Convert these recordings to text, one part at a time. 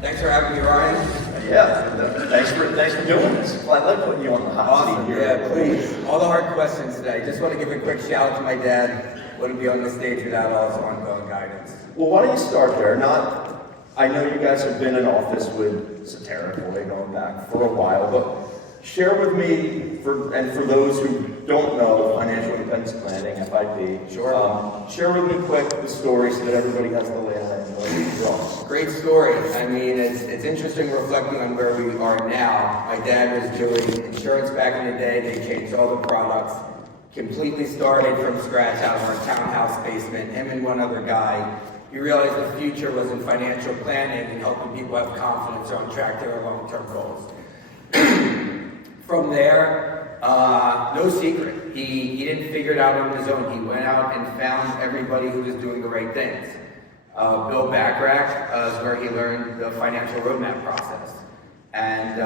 Thanks for having me, Ryan. Yeah, thanks for doing this. I like putting you on the hot seat here. Yeah, please. All the hard questions today. Just want to give a quick shout out to my dad. Wouldn't be on the stage without all his ongoing guidance. Well, why don't you start there? I know you guys have been in office with Satara Boy going back for a while, but share with me, for those who don't know Financial Independence Planning, FIP, share with me quick the story so that everybody has the lay of the Great story. I mean, it's interesting reflecting on where we are now. My dad was doing insurance back in the day. They changed all the products, completely started from scratch out of our townhouse basement, him and one other guy. We realized the future was in financial planning and helping people have confidence on track to their long-term goals. From there, no secret. He didn't figure it out on his own. He went out and found everybody who was doing the right things. Bill Backrack is where he learned the financial roadmap process. And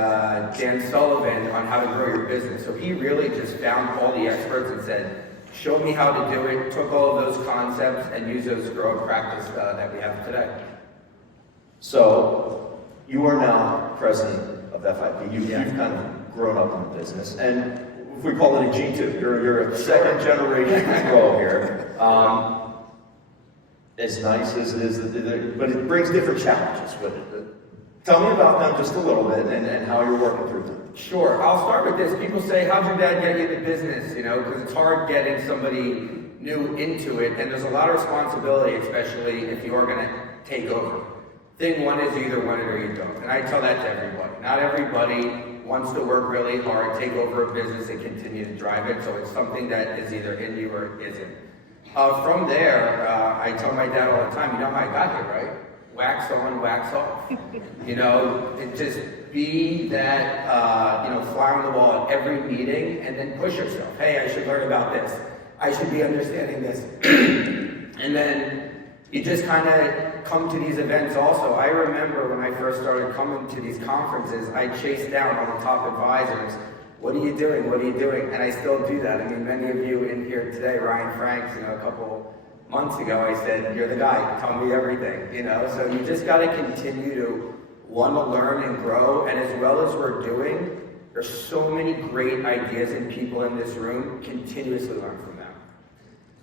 Dan Sullivan on how to grow your business. So he really just found all the experts and said, show me how to do it, took all of those concepts and used those to grow a practice that we have today. So, you are now president of FIP. You've kind of grown up in the business. And if we call it a G2, you're a second generation grow here. As nice as it is, but it brings different challenges with it. Tell me about them just a little bit and how you're working through them. Sure. I'll start with this. People say, how'd your dad get you into business? Because it's hard getting somebody new into it, and there's a lot of responsibility, especially if you are going to take over. Thing one is you either want it or you don't. And I tell that to everybody. Not everybody wants to work really hard, take over a business, and continue to drive it. So it's something that is either in you or isn't. From there, I tell my dad all the time, you know how I got here, right? Wax on, wax off. And just be that, fly on the wall at every meeting and then push yourself. Hey, I should learn about this. I should be understanding this. And then you just kind of come to these events also. I remember when I first started coming to these conferences, I chased down all the top advisors. What are you doing? What are you doing? And I still do that. I mean, many of you in here today, Ryan Franks, a couple months ago, I said, you're the guy, tell me everything, So you just got to continue to want to learn and grow. And as well as we're doing, there's so many great ideas and people in this room, continuously learn from them.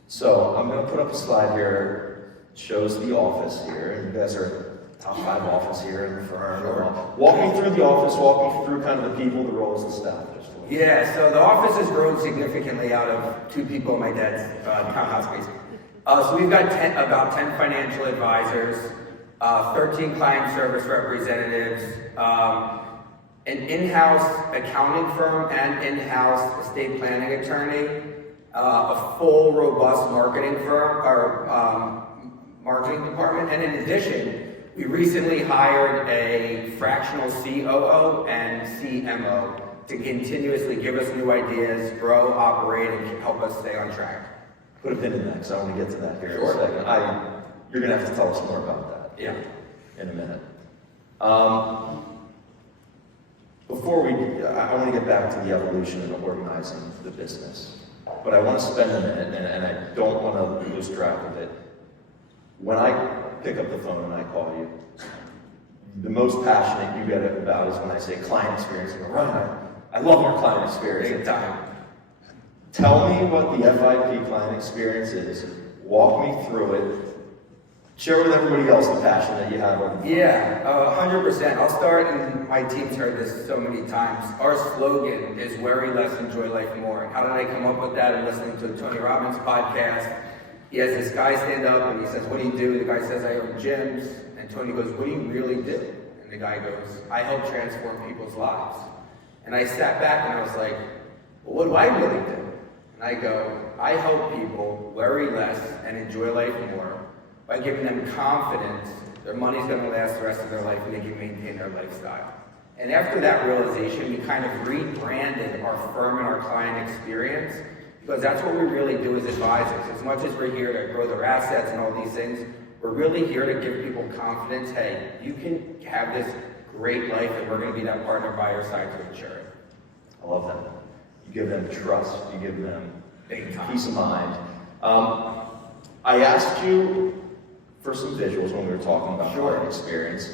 So I'm going to put up a slide here. It shows the office here. And you guys are top 5 office here in the firm. Sure. Walk me through the office, walk me through kind of the people, the roles, the staff. Yeah, so the office has grown significantly out of 2 people in my dad's townhouse basement. So we've got about 10 financial advisors, 13 client service representatives, an in-house accounting firm and in-house estate planning attorney, a full, robust marketing firm, or marketing department, and in addition, we recently hired a fractional COO and CMO to continuously give us new ideas, grow, operate, and help us stay on track. Put a pin in that, because I want to get to that here in a second. You're going to have to tell us more about that in a minute. Before I want to get back to the evolution and organizing the business. But I want to spend a minute, and I don't want to lose track of it. When I pick up the phone and I call you, the most passionate you get about is when I say client experience. And I love our client experience. Big time. Tell me what the FIP client experience is. Walk me through it. Share with everybody else the passion that you have on it. Yeah, 100%. I'll start, and my team's heard this so many times. Our slogan is worry less, enjoy life more. And how did I come up with that? I'm listening to a Tony Robbins podcast. He has this guy stand up and he says, what do you do? The guy says, I own gyms. And Tony goes, what do you really do? And the guy goes, I help transform people's lives. And I sat back and I was like, well, what do I really do? And I go, I help people worry less and enjoy life more by giving them confidence their money's going to last the rest of their life and they can maintain their lifestyle. And after that realization, we kind of rebranded our firm and our client experience, because that's what we really do as advisors. As much as we're here to grow their assets and all these things, we're really here to give people confidence. Hey, you can have this great life and we're going to be that partner by your side to ensure it. I love that. You give them trust. You give them peace of mind. I asked you for some visuals when we were talking about client experience.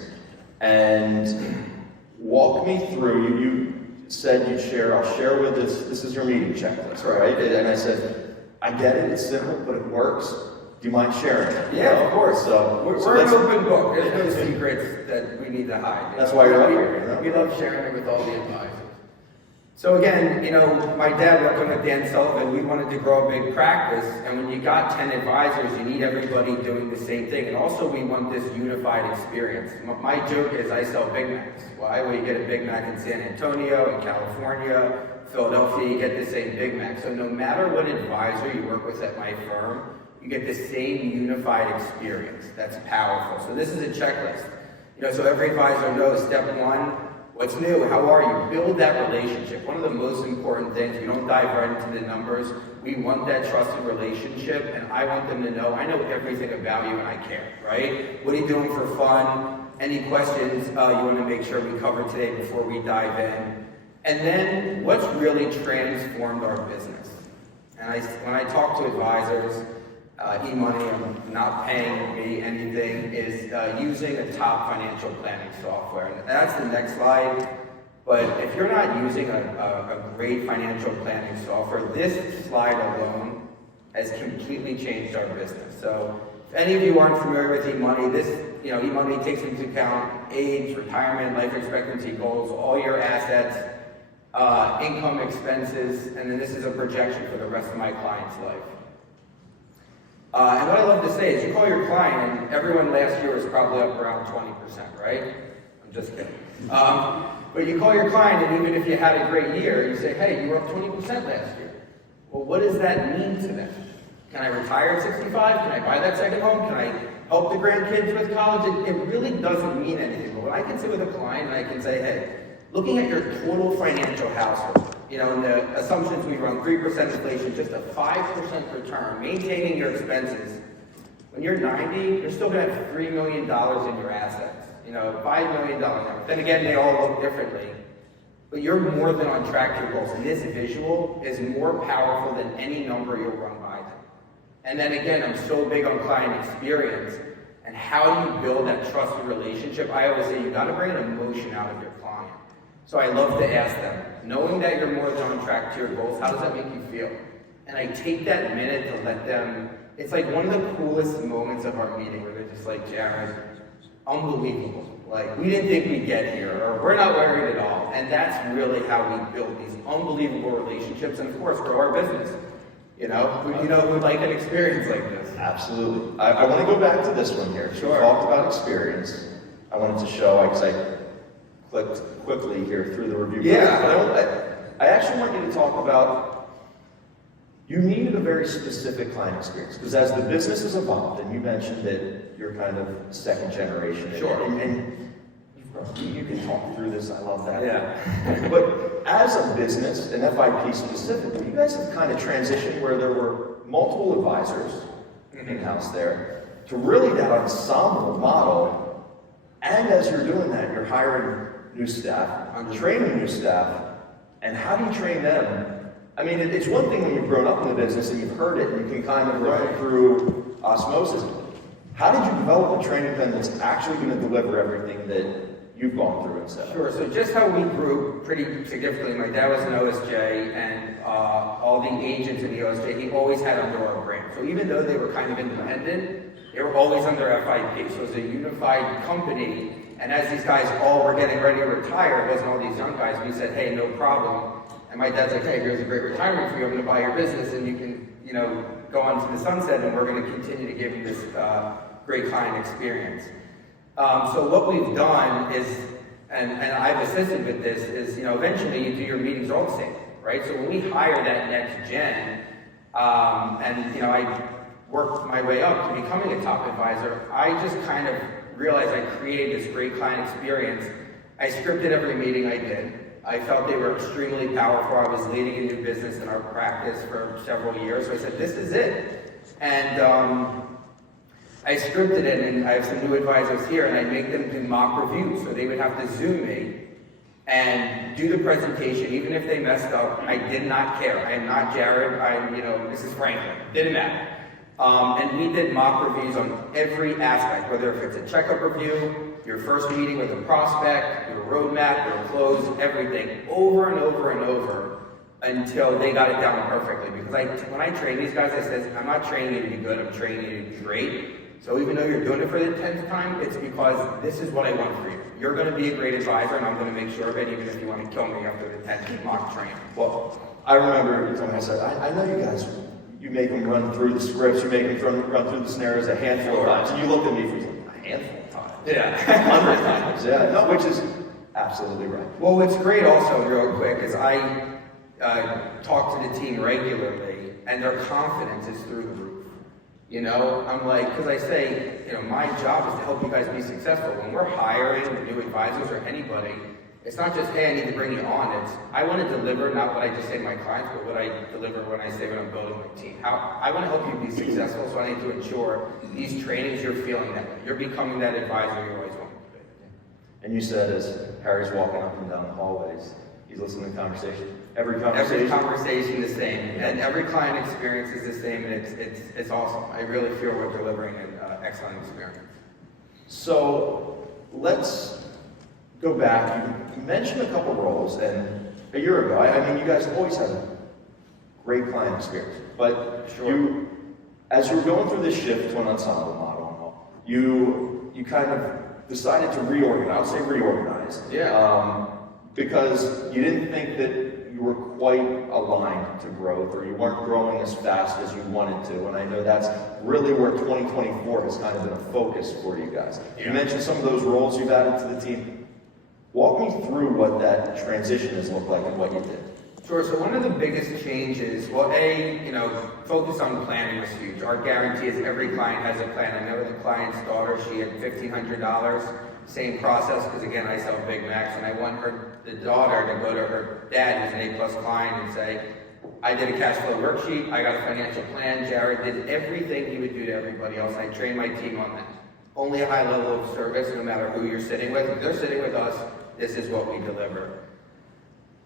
And walk me through, you said you'd share, I'll share with this is your meeting checklist, right? And I said, I get it, it's simple, but it works. Do you mind sharing it? Yeah, of course. So we're an open book. There's no secrets that we need to hide. That's why you're up here. You know? We love sharing it with all the advisors. So again, my dad working with Dan Sullivan, we wanted to grow a big practice, and when you got 10 advisors, you need everybody doing the same thing, and also we want this unified experience. My joke is I sell Big Macs. Why? Well, you get a Big Mac in San Antonio, in California, Philadelphia, you get the same Big Mac. So no matter what advisor you work with at my firm, you get the same unified experience. That's powerful. So this is a checklist. So every advisor knows step one, what's new? How are you? Build that relationship. One of the most important things, we don't dive right into the numbers. We want that trusted relationship, and I want them to know, I know everything about you and I care, right? What are you doing for fun? Any questions you want to make sure we cover today before we dive in? And then, what's really transformed our business? And when I talk to advisors, e-money, not paying me anything, is using a top financial planning software. And that's the next slide. But if you're not using a great financial planning software, this slide alone has completely changed our business. So if any of you aren't familiar with e-money, e-money takes into account age, retirement, life expectancy goals, all your assets, income, expenses, and then this is a projection for the rest of my client's life. And what I love to say is you call your client, and everyone last year was probably up around 20%, right? I'm just kidding. But you call your client, and even if you had a great year, you say, hey, you were up 20% last year. Well, what does that mean to them? Can I retire at 65? Can I buy that second home? Can I help the grandkids with college? It really doesn't mean anything. But when I can sit with a client and I can say, hey, looking at your total financial household, and the assumptions we run, 3% inflation, just a 5% return, maintaining your expenses. When you're 90, you're still going to have $3 million in your assets, $5 million. Then again, they all look differently. But you're more than on track to your goals. And this visual is more powerful than any number you'll run by them. And then again, I'm so big on client experience and how you build that trusted relationship. I always say you got to bring an emotion out of your client. So I love to ask them, knowing that you're more than on track to your goals, how does that make you feel? And I take that minute to let them, it's like one of the coolest moments of our meeting where they're just like, Jared, unbelievable. Like, we didn't think we'd get here, or we're not worried at all. And that's really how we build these unbelievable relationships, and of course, grow our business. Who'd like an experience like this? Absolutely. I want to go back to this one here. Sure. We talked about experience. I wanted to show, because I clicked quickly here through the review. Yeah. I actually want you to talk about, you needed a very specific client experience, because as the business has evolved, and you mentioned that you're kind of second generation. Sure. And you can talk through this, I love that. Yeah. But as a business, and FIP specifically, you guys have kind of transitioned where there were multiple advisors in-house there to really that ensemble model. And as you're doing that, you're hiring new staff, training new staff, and how do you train them? I mean, it's one thing when you've grown up in the business and you've heard it and you can kind of run it through osmosis. How did you develop a training plan that's actually going to deliver everything that you've gone through and said? Sure, so just how we grew pretty significantly, my dad was an OSJ, and all the agents in the OSJ, he always had under our brand. So even though they were kind of independent, they were always under FIP. So it was a unified company. And as these guys all were getting ready to retire, it wasn't all these young guys, we said, hey, no problem. And my dad's like, hey, here's a great retirement for you. I'm going to buy your business, and you can, go on to the sunset, and we're going to continue to give you this great client experience. So what we've done is, and I've assisted with this, is, eventually you do your meetings all the same, right? So when we hire that next gen, I worked my way up to becoming a top advisor, I just kind of realized I created this great client experience. I scripted every meeting I did. I felt they were extremely powerful. I was leading a new business in our practice for several years, so I said, this is it. And I scripted it, and I have some new advisors here, and I make them do mock reviews, so they would have to Zoom me and do the presentation, even if they messed up. I did not care. I am not Jared. I'm, Mrs. Franklin. Didn't matter. And we did mock reviews on every aspect, whether if it's a checkup review, your first meeting with a prospect, your roadmap, your close, everything, over and over and over until they got it down perfectly. Because when I train these guys, I says, I'm not training you to be good, I'm training you to be great. So even though you're doing it for the 10th time, it's because this is what I want for you. You're going to be a great advisor, and I'm going to make sure of it, even if you want to kill me after the 10th mock train. Well, I remember you told me, I said, I know you guys, you make them run through the scripts, you make them run through the scenarios a handful of times. And you looked at me for like, a handful of times? Yeah. 100 times, yeah. No, which is absolutely right. Well, what's great also, real quick, is I talk to the team regularly, and their confidence is through the roof. You know, I'm like, because I say, you know, my job is to help you guys be successful. When we're hiring new advisors or anybody, it's not just, hey, I need to bring you on. It's, I want to deliver not what I just say to my clients, but what I deliver when I say when I'm building my team. How I want to help you be successful, so I need to ensure these trainings you're feeling that way. You're becoming that advisor you always want to be. And you said, as Harry's walking up and down the hallways, he's listening to conversation. Every conversation the same, and every client experience is the same, and it's awesome. I really feel we're delivering an excellent experience. So let's go back. You mentioned a couple roles, and a year ago, I mean, you guys always had a great client experience, but sure. As you were going through this shift to an ensemble model, you kind of decided to reorganize. I'll say reorganize. Yeah. Because you didn't think that you were quite aligned to growth, or you weren't growing as fast as you wanted to. And I know that's really where 2024 has kind of been a focus for you guys. Yeah. You mentioned some of those roles you've added to the team. Walk me through what that transition has looked like and what you did. Sure, so one of the biggest changes, well, focus on planning was huge. Our guarantee is every client has a plan. I know the client's daughter, she had $1,500. Same process, because again, I sell Big Macs, and I want the daughter to go to her dad, who's an A+ client, and say, I did a cash flow worksheet, I got a financial plan, Jared did everything he would do to everybody else, and I trained my team on that. Only a high level of service, no matter who you're sitting with. If they're sitting with us, this is what we deliver.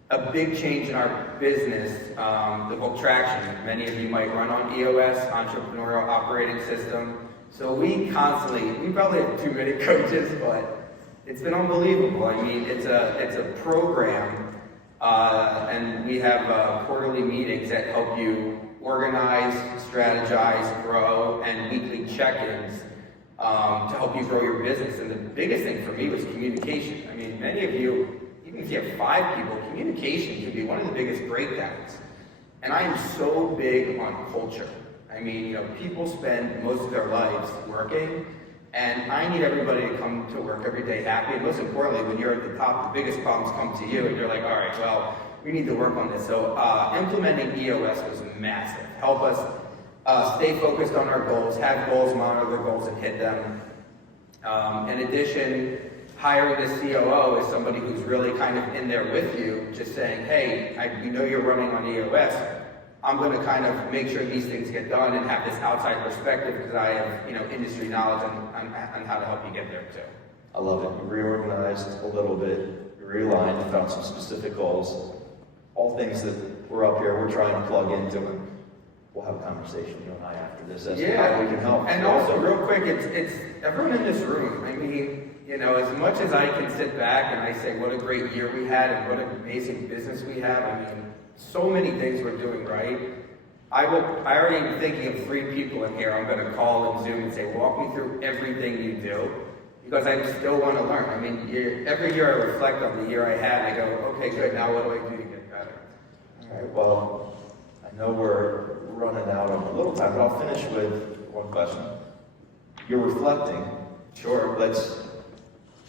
A big change in our business, the book Traction. Many of you might run on EOS, Entrepreneurial Operating System. So we probably have too many coaches, but it's been unbelievable. I mean, it's a program, and we have quarterly meetings that help you organize, strategize, grow, and weekly check-ins to help you grow your business. And the biggest thing for me was communication. I mean, many of you, even if you have 5 people, communication can be one of the biggest breakdowns. And I am so big on culture. I mean, you know, people spend most of their lives working, and I need everybody to come to work every day happy. And most importantly, when you're at the top, the biggest problems come to you, and you're like, all right, well, we need to work on this. So implementing EOS was massive. Help us stay focused on our goals, have goals, monitor the goals, and hit them. In addition, hiring the COO is somebody who's really kind of in there with you, just saying, hey, we know you're running on EOS. I'm going to kind of make sure these things get done and have this outside perspective because I have, industry knowledge on how to help you get there too. I love it. You reorganized a little bit, you realigned, you found some specific goals, all things that we're up here, we're trying to plug into, and we'll have a conversation, you and I, after this, as to how we can help. And also, real quick, it's everyone in this room. I mean, as much as I can sit back and I say what a great year we had and what an amazing business we have, I mean, so many things we're doing right. I already am thinking of 3 people in here I'm going to call and Zoom and say, walk me through everything you do, because I still want to learn. I mean, every year I reflect on the year I had, and I go, okay, good, now what do I do to get better? All right, well, I know we're running out of a little time, but I'll finish with one question. You're reflecting. Sure. Let's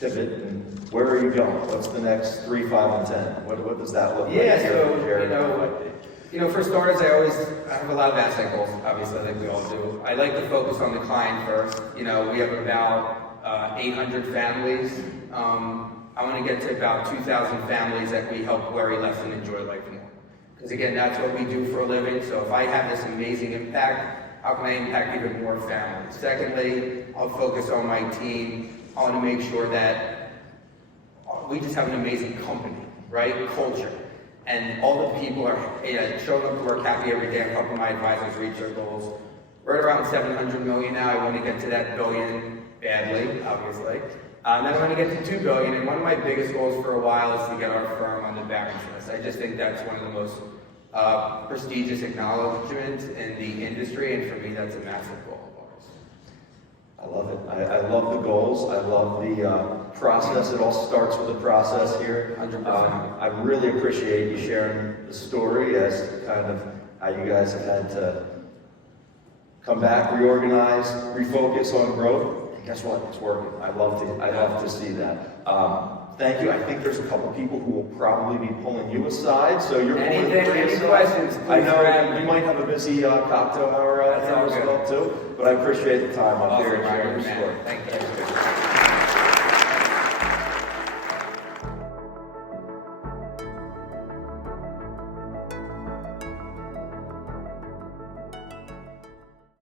pivot, and where are you going? What's the next 3, 5, and 10? What does that look like? Yeah, so, for starters, I have a lot of asset goals, obviously, like we all do. I like to focus on the client first. We have about 800 families. I want to get to about 2,000 families that we help worry less and enjoy life more. Because again, that's what we do for a living. So if I have this amazing impact, how can I impact even more families? Secondly, I'll focus on my team. I want to make sure that we just have an amazing company, right? Culture. And all the people are showing up to work happy every day. I'm helping my advisors reach their goals. We're at around 700 million now. I want to get to that billion badly, obviously. Then I'm going to get to $2 billion, and one of my biggest goals for a while is to get our firm on the Barron's list. I just think that's one of the most prestigious acknowledgments in the industry, and for me, that's a massive goal of ours. I love it. I love the goals. I love the process. It all starts with the process here. 100%. I really appreciate you sharing the story as to kind of how you guys have had to come back, reorganize, refocus on growth. And guess what? It's working. I love to see that. Thank you. I think there's a couple people who will probably be pulling you aside, so you're pulling the three any aside. questions, I please grab know me. you might have a busy cocktail hour That's all as good. well too, but I appreciate the time up here and sharing your Man. story. Thank you.